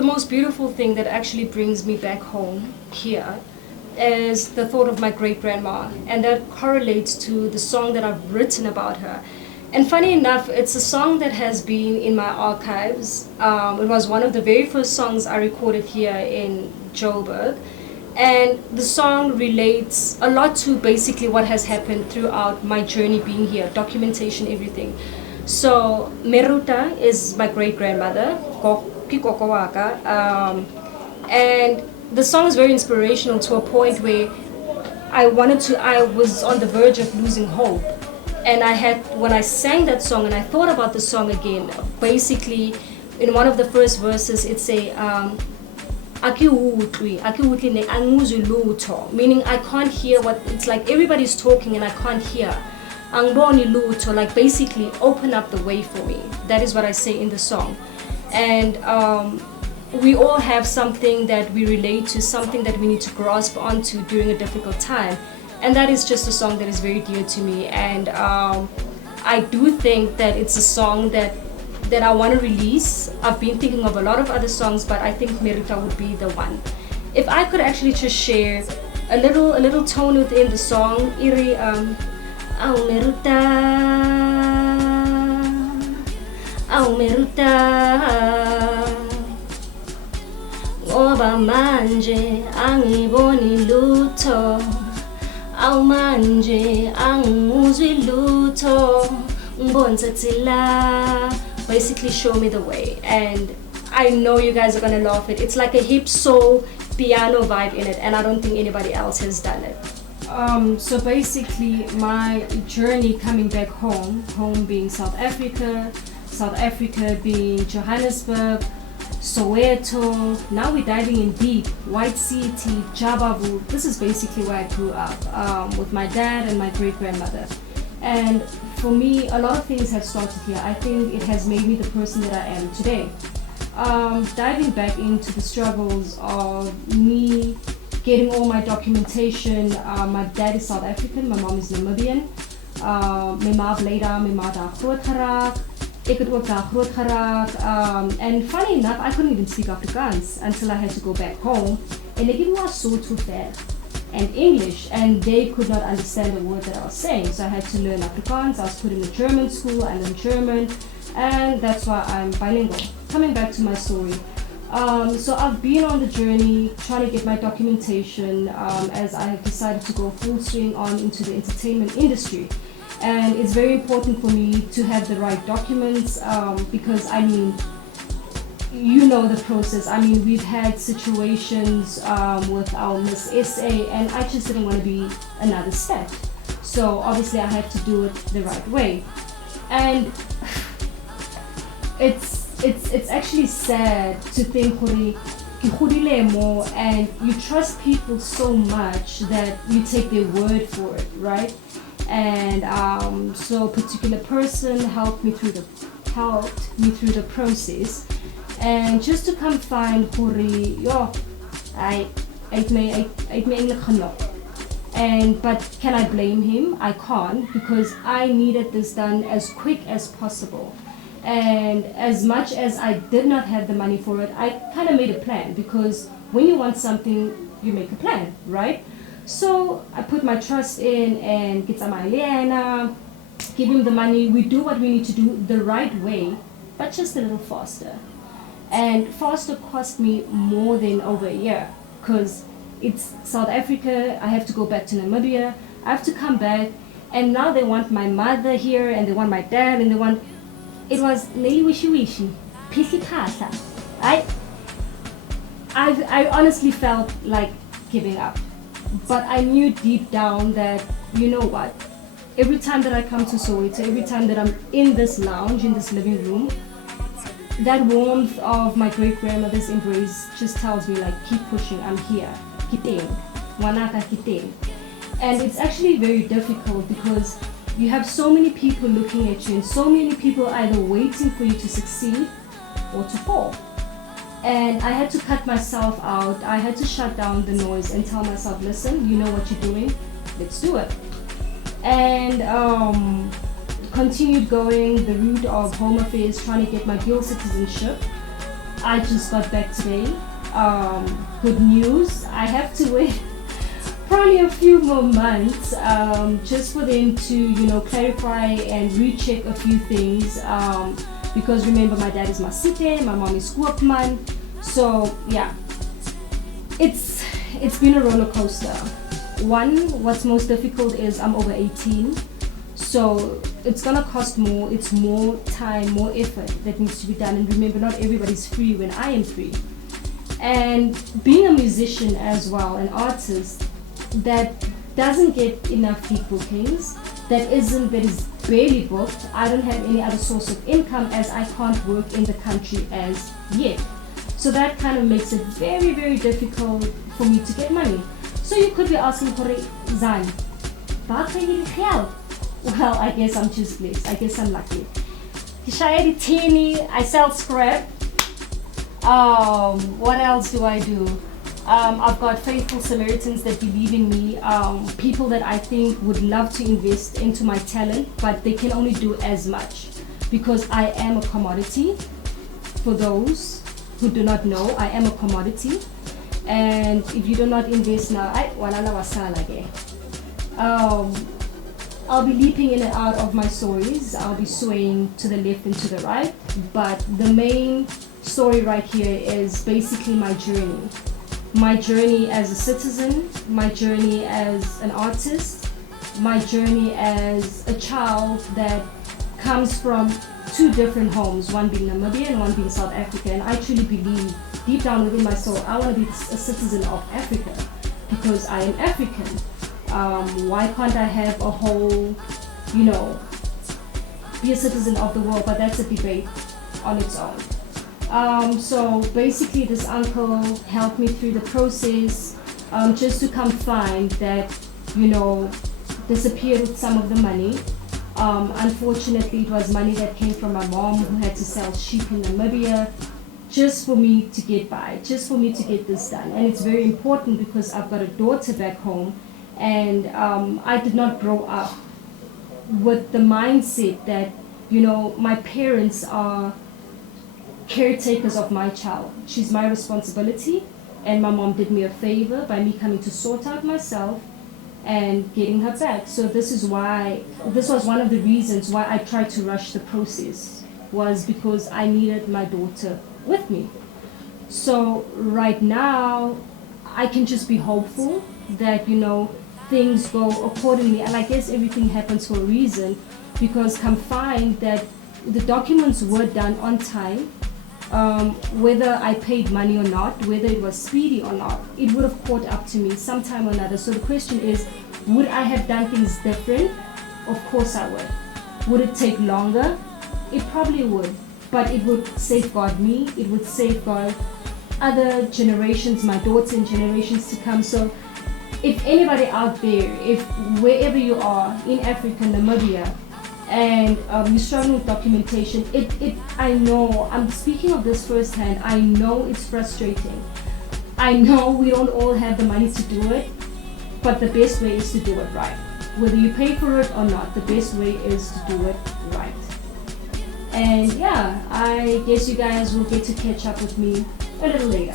the most beautiful thing that actually brings me back home here is the thought of my great grandma, and that correlates to the song that I've written about her. And funny enough, it's a song that has been in my archives. It was one of the very first songs I recorded here in Joburg. And the song relates a lot to basically what has happened throughout my journey being here, documentation, everything. So, Meruta is my great grandmother, and the song is very inspirational to a point where I was on the verge of losing hope. And when I sang that song and I thought about the song again, basically in one of the first verses it say, meaning I can't hear what, it's like everybody's talking and I can't hear. Like basically open up the way for me. That is what I say in the song. And we all have something that we relate to, something that we need to grasp onto during a difficult time. And that is just a song that is very dear to me. And I do think that it's a song that I want to release. I've been thinking of a lot of other songs, but I think Meruta would be the one. If I could actually just share a little tone within the song, Iri, Au Meruta, Au Meruta, Ngoba manje angiboni lutho, Au manje anguzwi lutho, Ngibonzathila. Basically show me the way. And I know you guys are gonna love it. It's like a hip soul piano vibe in it, and I don't think anybody else has done it. So basically my journey coming back home being South Africa being Johannesburg, Soweto, now we're diving in deep, White City, Jabavu. This is basically where I grew up, with my dad and my great grandmother. And for me, a lot of things have started here. I think it has made me the person that I am today. Diving back into the struggles of me getting all my documentation. My dad is South African, my mom is Namibian. My mom later, my mother and funny enough, I couldn't even speak Afrikaans until I had to go back home. And it was so too fast. And English, and they could not understand the word that I was saying. So I had to learn Afrikaans. I was put in a German school, I learned German, and that's why I'm bilingual. Coming back to my story. So I've been on the journey trying to get my documentation as I have decided to go full swing on into the entertainment industry. And it's very important for me to have the right documents because I mean, you know the process. I mean, we've had situations with our Miss SA, and I just didn't want to be another step. So obviously I had to do it the right way. And it's actually sad to think and you trust people so much that you take their word for it, right? And so a particular person helped me through the process. And just to come find but can I blame him? I can't, because I needed this done as quick as possible. And as much as I did not have the money for it, I kind of made a plan, because when you want something, you make a plan, right? So I put my trust in and get some Liana, give him the money. We do what we need to do the right way, but just a little faster. And faster cost me more than over a year, because it's South Africa, I have to go back to Namibia, I have to come back, and now they want my mother here, and they want my dad, and they want... It was wishy-wishy, pisi-pasa. I honestly felt like giving up. But I knew deep down that, you know what, every time that I come to Soweto, every time that I'm in this lounge, in this living room, that warmth of my great-grandmother's embrace just tells me, like, keep pushing, I'm here, kiteng, wanaka kiteng. And it's actually very difficult because you have so many people looking at you and so many people either waiting for you to succeed or to fall. And I had to cut myself out. I had to shut down the noise and tell myself, listen, you know what you're doing, let's do it. And continued going the route of Home Affairs, trying to get my dual citizenship. I just got back today. Good news, I have to wait probably a few more months just for them to, you know, clarify and recheck a few things. Because remember, my dad is Masite, my mom is Kuapman. So yeah, it's been a roller coaster. One, what's most difficult is I'm over 18. So it's gonna cost more, it's more time, more effort that needs to be done. And remember, not everybody's free when I am free. And being a musician as well, an artist that doesn't get enough gig bookings, that is barely booked. I don't have any other source of income as I can't work in the country as yet. So that kind of makes it very, very difficult for me to get money. So you could be asking, Zan, waar kry jy die geld? Well, I guess I'm just blessed. I guess I'm lucky. I sell scrap. What else do I do? I've got faithful Samaritans that believe in me, people that I think would love to invest into my talent, but they can only do as much because I am a commodity. For those who do not know, I am a commodity. And if you do not invest now, I'll be leaping in and out of my stories. I'll be swaying to the left and to the right. But the main story right here is basically my journey. My journey as a citizen, my journey as an artist, my journey as a child that comes from two different homes, one being Namibia and one being South Africa. And I truly believe deep down within my soul, I want to be a citizen of Africa because I am African. Why can't I have a whole, you know, be a citizen of the world? But that's a debate on its own. So basically this uncle helped me through the process, just to come find that, you know, disappeared with some of the money. Unfortunately, it was money that came from my mom who had to sell sheep in Namibia just for me to get by, just for me to get this done. And it's very important because I've got a daughter back home, and I did not grow up with the mindset that, you know, my parents are caretakers of my child. She's my responsibility, and my mom did me a favor by me coming to sort out myself and getting her back. So this was one of the reasons why I tried to rush the process, was because I needed my daughter with me. So right now I can just be hopeful that, you know, things go accordingly, and I guess everything happens for a reason, because come find that the documents were done on time. Whether I paid money or not, whether it was speedy or not, it would have caught up to me sometime or another. So the question is, would I have done things different? Of course I would. Would it take longer? It probably would, but it would safeguard me, it would safeguard other generations, my daughter and generations to come. So if anybody out there, if wherever you are in Africa, Namibia, and you're struggling with documentation, I know, I'm speaking of this firsthand, I know it's frustrating. I know we don't all have the money to do it, but the best way is to do it right. Whether you pay for it or not, the best way is to do it right. And yeah, I guess you guys will get to catch up with me a little later.